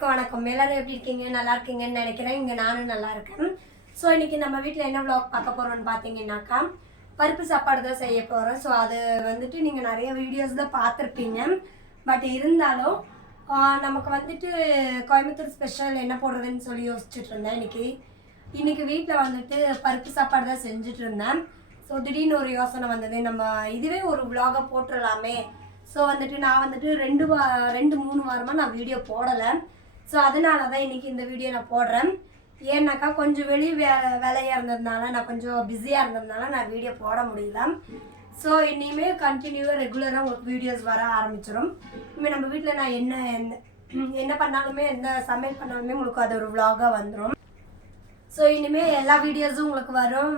எல்லாருக்கும் வணக்கம். எல்லாரும் எப்படி இருக்கீங்க? நல்லா இருக்கீங்கன்னு நினைக்கிறேன். இங்கே நானும் நல்லா இருக்கேன். ஸோ இன்றைக்கி நம்ம வீட்டில் என்ன விளாக் பார்க்க போகிறோம்னு பார்த்தீங்கன்னாக்கா பருப்பு சாப்பாடு தான் செய்ய போகிறோம். ஸோ அது வந்துட்டு நீங்கள் நிறைய வீடியோஸ் தான் பார்த்துருப்பீங்க. பட் இருந்தாலும் நமக்கு வந்துட்டு கோயம்புத்தூர் ஸ்பெஷல் என்ன போடுறதுன்னு சொல்லி யோசிச்சுட்டு இருந்தேன். இன்றைக்கி வீட்டில் வந்துட்டு பருப்பு சாப்பாடு தான் செஞ்சுட்டு இருந்தேன். ஸோ திடீர்னு ஒரு யோசனை வந்தது, நம்ம இதுவே ஒரு விளாகை போட்டுடலாமே. ஸோ வந்துட்டு நான் வந்துட்டு 2-3 வாரமாக நான் வீடியோ போடலை. ஸோ அதனால தான் இன்றைக்கி இந்த வீடியோ நான் போடுறேன். ஏன்னாக்கா கொஞ்சம் வேலையாக இருந்ததுனால, நான் கொஞ்சம் பிஸியாக இருந்ததுனால நான் வீடியோ போட முடியல. ஸோ இனிமேல் கண்டினியூவாக ரெகுலராக உங்களுக்கு வீடியோஸ் வர ஆரம்பிச்சிடும். இனிமேல் நம்ம வீட்டில் நான் என்ன பண்ணாலுமே, எந்த சமையல் பண்ணாலுமே உங்களுக்கு அது ஒரு விளாகாக வந்துடும். ஸோ இனிமேல் எல்லா வீடியோஸும் உங்களுக்கு வரும்.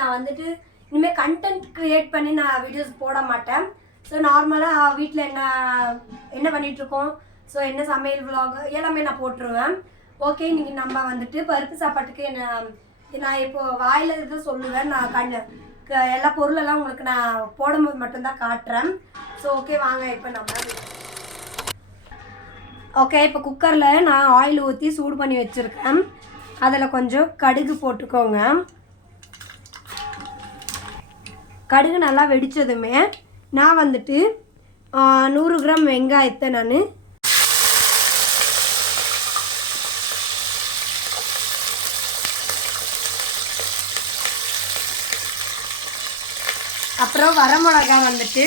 நான் வந்துட்டு இனிமேல் கண்டென்ட் க்ரியேட் பண்ணி நான் வீடியோஸ் போட மாட்டேன். ஸோ நார்மலாக வீட்டில் என்ன பண்ணிகிட்ருக்கோம், ஸோ என்ன சமையல் விலாக் எல்லாமே நான் போட்டுருவேன். ஓகே, இன்றைக்கி நம்ம வந்துட்டு பருப்பு சாப்பாட்டுக்கு நான் இப்போது வாயில் தான் சொல்லுவேன். நான் எல்லா பொருளெல்லாம் உங்களுக்கு நான் போடும்போது மட்டும்தான் காட்டுறேன். ஸோ ஓகே, வாங்க இப்போ இப்போ குக்கரில் நான் ஆயில் ஊற்றி சூடு பண்ணி வச்சுருக்கேன். அதில் கொஞ்சம் கடுகு போட்டுக்கோங்க. கடுகு நல்லா வெடித்ததுமே நான் வந்துட்டு 100 கிராம் வெங்காயத்தை நான் அப்புறம் வரமிளகா வந்துட்டு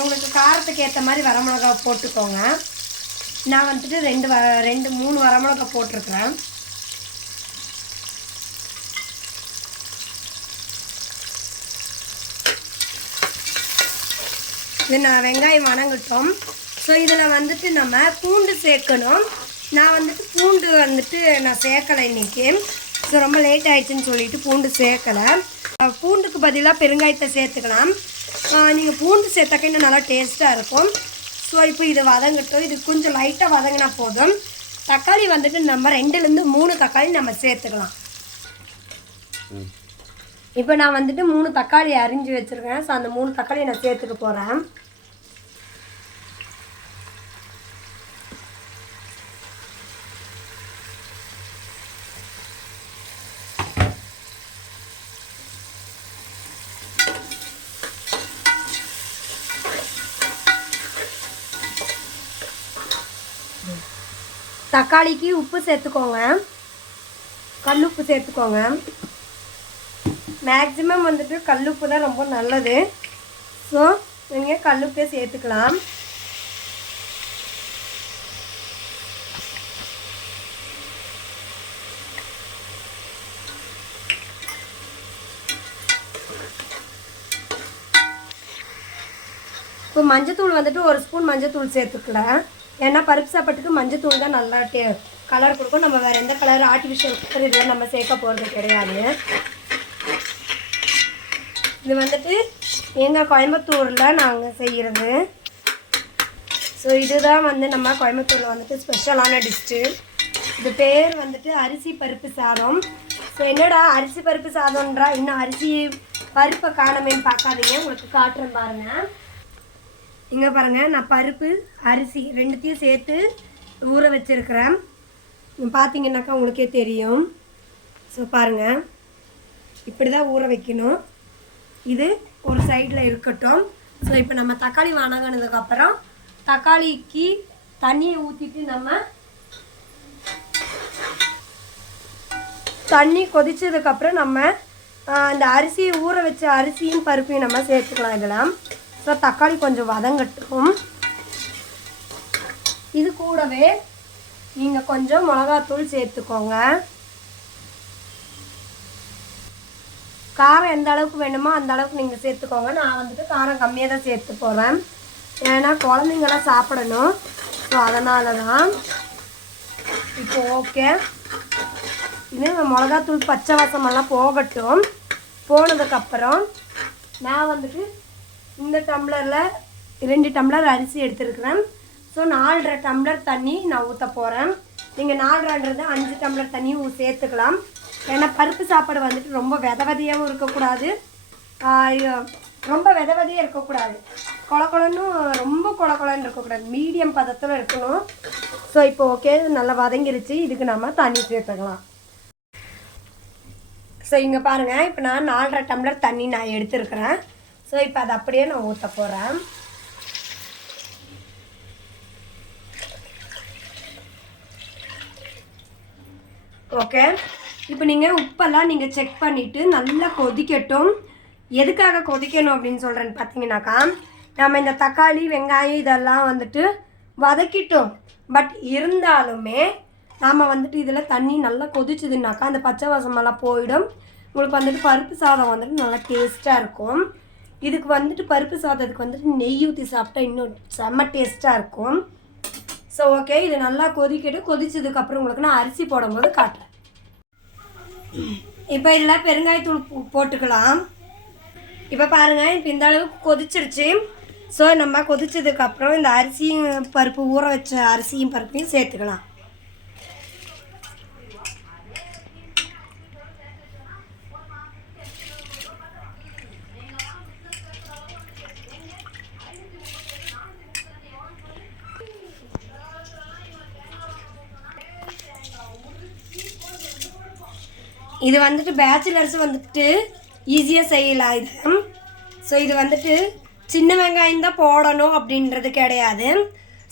உங்களுக்கு காரத்துக்கு ஏற்ற மாதிரி வரமிளகா போட்டுக்கோங்க. நான் வந்துட்டு 2-3 வரமிளகா போட்டிருக்கிறேன். இது நான் வெங்காயம் வணங்கட்டும். ஸோ இதில் வந்துட்டு நம்ம பூண்டு சேர்க்கணும். நான் வந்துட்டு பூண்டு நான் சேர்க்கலை இன்றைக்கி. ஸோ ரொம்ப லேட் ஆகிடுச்சின்னு சொல்லிட்டு பூண்டு சேர்க்கலை. பூண்டுக்கு பதிலாக பெருங்காயத்தை சேர்த்துக்கலாம். நீங்கள் பூண்டு சேர்த்தாக்க இன்னும் நல்லா டேஸ்ட்டாக இருக்கும். ஸோ இப்போ இது வதங்கட்டும். இது கொஞ்சம் லைட்டாக வதங்கினா போதும். தக்காளி வந்துட்டு நம்ம 2-3 தக்காளி நம்ம சேர்த்துக்கலாம். இப்போ நான் வந்துட்டு 3 தக்காளி அரிஞ்சு வச்சுருக்கேன். ஸோ அந்த 3 தக்காளியை நான் சேர்த்துக்க போகிறேன். தக்காளிக்கு உப்பு சேர்த்துக்கோங்க, கல்லுப்பு சேர்த்துக்கோங்க. மேக்ஸிமம் வந்துட்டு கல்லுப்பு தான் ரொம்ப நல்லது. ஸோ நீங்கள் கல்லுப்பே சேர்த்துக்கலாம். இப்போ மஞ்சத்தூள் வந்துட்டு 1 ஸ்பூன் மஞ்சத்தூள் சேர்த்துக்கலாம். ஏன்னா பருப்பு சாப்பாட்டுக்கு மஞ்சத்தூள் தான் நல்லா கலர் கொடுக்கும். நம்ம வேறு எந்த கலர் ஆர்டிஃபிஷியல் கலர் இதெல்லாம் நம்ம சேர்க்க போகிறது கிடையாது. இது வந்துட்டு எங்கள் கோயம்புத்தூரில் நாங்கள் செய்கிறது. ஸோ இதுதான் நம்ம கோயம்புத்தூரில் வந்துட்டு ஸ்பெஷலான டிஷ்ஷு. இது பேர் வந்துட்டு அரிசி பருப்பு சாதம். ஸோ என்னடா அரிசி பருப்பு சாதம்ன்றா, இன்னும் அரிசி பருப்பை காணமேன்னு பார்க்காதீங்க, உங்களுக்கு காட்டுறேன் பாருங்கள். இங்கே பாருங்கள், நான் பருப்பு அரிசி 2த்தையும் சேர்த்து ஊற வச்சுருக்கிறேன். பார்த்தீங்கன்னாக்கா உங்களுக்கே தெரியும். ஸோ பாருங்கள், இப்படி தான் ஊற வைக்கணும். இது ஒரு சைடில் இருக்கட்டும். ஸோ இப்போ நம்ம தக்காளி வணங்கினதுக்கப்புறம் தக்காளிக்கு தண்ணியை ஊற்றிட்டு நம்ம தண்ணி கொதிச்சதுக்கப்புறம் நம்ம அந்த அரிசியை ஊற வச்ச அரிசியும் பருப்பையும் நம்ம சேர்த்துக்கலாம் இதெல்லாம். ஸோ தக்காளி கொஞ்சம் வதங்கட்டும். இது கூடவே நீங்கள் கொஞ்சம் மிளகாத்தூள் சேர்த்துக்கோங்க. காரம் எந்த அளவுக்கு வேணுமோ அந்த அளவுக்கு நீங்கள் சேர்த்துக்கோங்க. நான் வந்துட்டு காரம் கம்மியாக தான் சேர்த்து போகிறேன். ஏன்னா குழந்தைங்களாம் சாப்பிடணும். ஸோ அதனால தான். இப்போ ஓகே, இது மிளகாத்தூள் பச்சை வாசமெல்லாம் போகட்டும். போனதுக்கப்புறம் நான் வந்துட்டு இந்த டம்ளரில் 2 டம்ளர் அரிசி எடுத்துருக்கிறேன். ஸோ 4.5 டம்ளர் தண்ணி நான் ஊற்ற போகிறேன். நீங்கள் 4.5 5 டம்ளர் தண்ணியும் சேர்த்துக்கலாம். ஏன்னா பருப்பு சாப்பாடு வந்துட்டு ரொம்ப விதையாகவும் இருக்கக்கூடாது, ரொம்ப விதையாக இருக்கக்கூடாது. கொழன்னு ரொம்ப கொழன்னு இருக்கக்கூடாது, மீடியம் பதத்தில் இருக்கணும். ஸோ இப்போ ஓகே, நல்லா வதங்கிருச்சு. இதுக்கு நம்ம தண்ணி சேர்த்துக்கலாம். ஸோ இங்கே பாருங்கள், இப்போ நான் 4.5 டம்ளர் தண்ணி நான் எடுத்துருக்கிறேன். ஸோ இப்போ அதை அப்படியே நான் ஊற்ற போகிறேன். ஓகே, இப்போ நீங்கள் உப்பெல்லாம் நீங்கள் செக் பண்ணிவிட்டு நல்லா கொதிக்கட்டும். எதுக்காக கொதிக்கணும் அப்படின்னு சொல்கிறேன்னு பார்த்தீங்கன்னாக்கா, நம்ம இந்த தக்காளி வெங்காயம் இதெல்லாம் வந்துட்டு வதக்கிட்டோம். பட் இருந்தாலுமே நாம் வந்துட்டு இதில் தண்ணி நல்லா கொதிச்சுதுனாக்கா அந்த பச்சை வாசமெல்லாம் போயிடும். உங்களுக்கு வந்துட்டு பருப்பு சாதம் வந்துட்டு நல்லா டேஸ்ட்டாக இருக்கும். இதுக்கு வந்துட்டு பருப்பு சாதத்துக்கு வந்துட்டு நெய் ஊற்றி சாப்பிட்டா இன்னும் செம்ம டேஸ்ட்டாக இருக்கும். ஸோ ஓகே, இது நல்லா கொதிக்கிட்டு கொதிச்சதுக்கப்புறம் உங்களுக்கு நான் அரிசி போடும்போது காட்டுறேன். இப்போ இதில் பெருங்காயத்தூள் போட்டுக்கலாம். இப்போ பாருங்கள், இப்போ இந்த அளவுக்கு கொதிச்சிருச்சு. ஸோ நம்ம கொதிச்சதுக்கப்புறம் இந்த அரிசியும் பருப்பு ஊற வச்ச அரிசியும் பருப்பையும் சேர்த்துக்கலாம். இது வந்துட்டு பேச்சுலர்ஸ் வந்துட்டு ஈஸியாக செய்யலாம் இது. ஸோ இது வந்துட்டு சின்ன வெங்காயம் தான் போடணும் அப்படின்றது கிடையாது.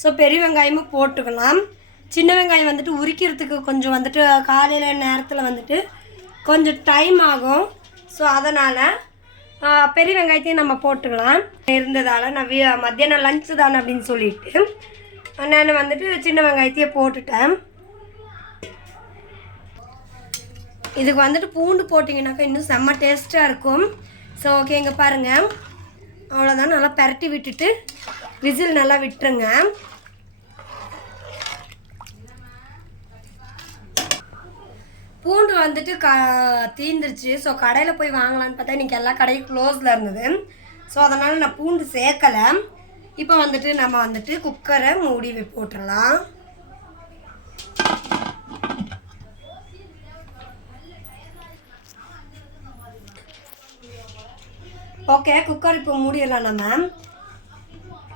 ஸோ பெரிய வெங்காயமும் போட்டுக்கலாம். சின்ன வெங்காயம் வந்துட்டு உரிக்கிறதுக்கு கொஞ்சம் வந்துட்டு காலையில் நேரத்தில் வந்துட்டு கொஞ்சம் டைம் ஆகும். ஸோ அதனால் பெரிய வெங்காயத்தையும் நம்ம போட்டுக்கலாம். இருந்ததால் நான் மத்தியானம் லஞ்சு தானே அப்படின்னு சொல்லிட்டு நான் வந்துட்டு சின்ன வெங்காயத்தையே போட்டுட்டேன். இதுக்கு வந்துட்டு பூண்டு போட்டிங்கனாக்கா இன்னும் செம்ம டேஸ்ட்டாக இருக்கும். ஸோ ஓகே, இங்கே பாருங்கள், அவ்வளோதான். நல்லா பரட்டி விட்டுட்டு விசில் நல்லா விட்டுருங்க. பூண்டு வந்துட்டு தீந்துருச்சு. ஸோ கடையில் போய் வாங்கலான்னு பார்த்தா இன்றைக்கி எல்லா கடையும் க்ளோஸில் இருந்தது. ஸோ அதனால் நான் பூண்டு சேர்க்கலை. இப்போ வந்துட்டு நம்ம வந்துட்டு குக்கரை மூடி போட்டுடலாம். ஓகே, குக்கர் இப்போ மூடிடலாம் நம்ம.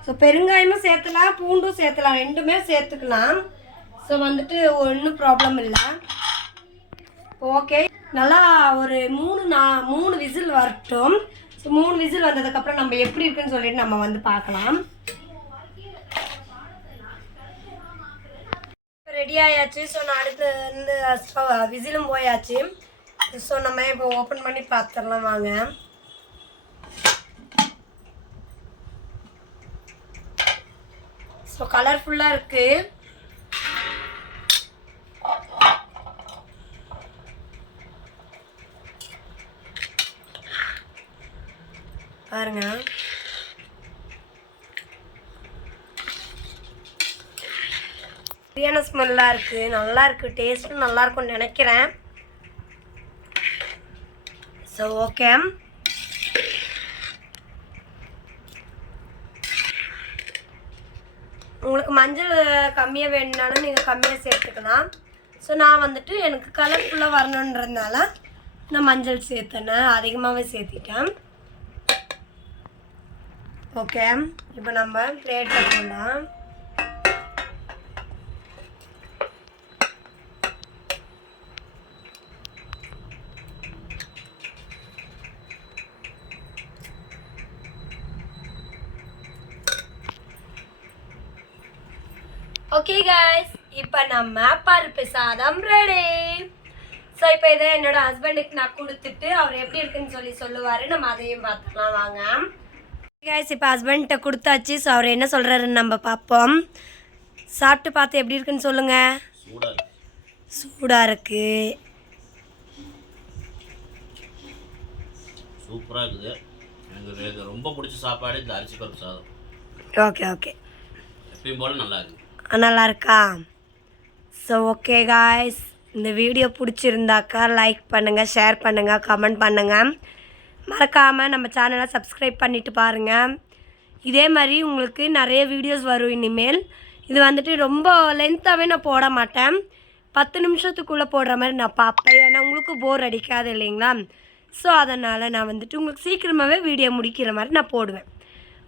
ஸோ பெருங்காயமும் சேர்த்துலாம், பூண்டும் சேர்த்துலாம், ரெண்டுமே சேர்த்துக்கலாம். ஸோ வந்துட்டு ஒன்றும் ப்ராப்ளம் இல்லை. ஓகே, நல்லா ஒரு 3 விசில் வரட்டும். ஸோ 3 விசில் வந்ததுக்கப்புறம் நம்ம எப்படி இருக்குன்னு சொல்லிட்டு நம்ம வந்து பார்க்கலாம். ரெடி ஆயாச்சு. ஸோ நான் அடுத்து இந்த விசிலும் போயாச்சு. ஸோ நம்ம இப்போ ஓப்பன் பண்ணி பார்த்துடலாம் வாங்க. ஸோ கலர்ஃபுல்லாக இருக்குது. பாருங்க, பிரியாணி ஸ்மெல்லாக இருக்குது, நல்லா இருக்குது, டேஸ்ட்டும் நல்லா இருக்கும்னு நினைக்கிறேன். ஸோ ஓகே, உங்களுக்கு மஞ்சள் கம்மியாக வேணுனாலும் நீங்கள் கம்மியாக சேர்த்துக்கலாம். ஸோ நான் வந்துட்டு எனக்கு கலர்ஃபுல்லாக வரணுன்றதுனால நான் மஞ்சள் சேர்த்தேன், அதிகமாகவே சேர்த்திட்டேன். ஓகே, இப்போ நம்ம பிளேட்டில் போடலாம். ஓகே காய்ஸ், இப்போ நம்ம பருப்பு சாதம் ரெடி. ஸோ இப்போ இதை என்னோட ஹஸ்பண்டுக்கு நான் கொடுத்துட்டு அவர் எப்படி இருக்குன்னு சொல்லுவார். நம்ம அதையும் பார்த்துக்கலாம் வாங்க. காய்ஸ், இப்போ ஹஸ்பண்ட்ட கொடுத்தாச்சு. ஸோ அவர் என்ன சொல்கிறாருன்னு நம்ம பார்ப்போம். சாப்பிட்டு பார்த்து எப்படி இருக்குன்னு சொல்லுங்கள். சூடாக இருக்கு, சூப்பராக இருக்குது. எனக்கு ரொம்ப பிடிச்ச சாப்பாடு இந்த அரிசி பருப்பு சாதம். ஓகே ஓகே, எப்பயும் போல நல்லா இருக்கு. நல்லா இருக்கா? ஸோ ஓகே காய்ஸ், இந்த வீடியோ பிடிச்சிருந்தாக்கா லைக் பண்ணுங்கள், ஷேர் பண்ணுங்கள், கமெண்ட் பண்ணுங்கள். மறக்காமல் நம்ம சேனலை சப்ஸ்கிரைப் பண்ணிவிட்டு பாருங்கள். இதே மாதிரி உங்களுக்கு நிறைய வீடியோஸ் வரும் இனிமேல். இது வந்துட்டு ரொம்ப லென்த்தாகவே நான் போட மாட்டேன், 10 நிமிஷத்துக்குள்ளே போடுற மாதிரி நான் பார்ப்பேன். ஏன்னா உங்களுக்கு போர் அடிக்காது இல்லைங்களா? ஸோ அதனால் நான் வந்துட்டு உங்களுக்கு சீக்கிரமாகவே வீடியோ முடிக்கிற மாதிரி நான் போடுவேன்.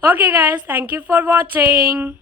Okay guys, thank you for watching.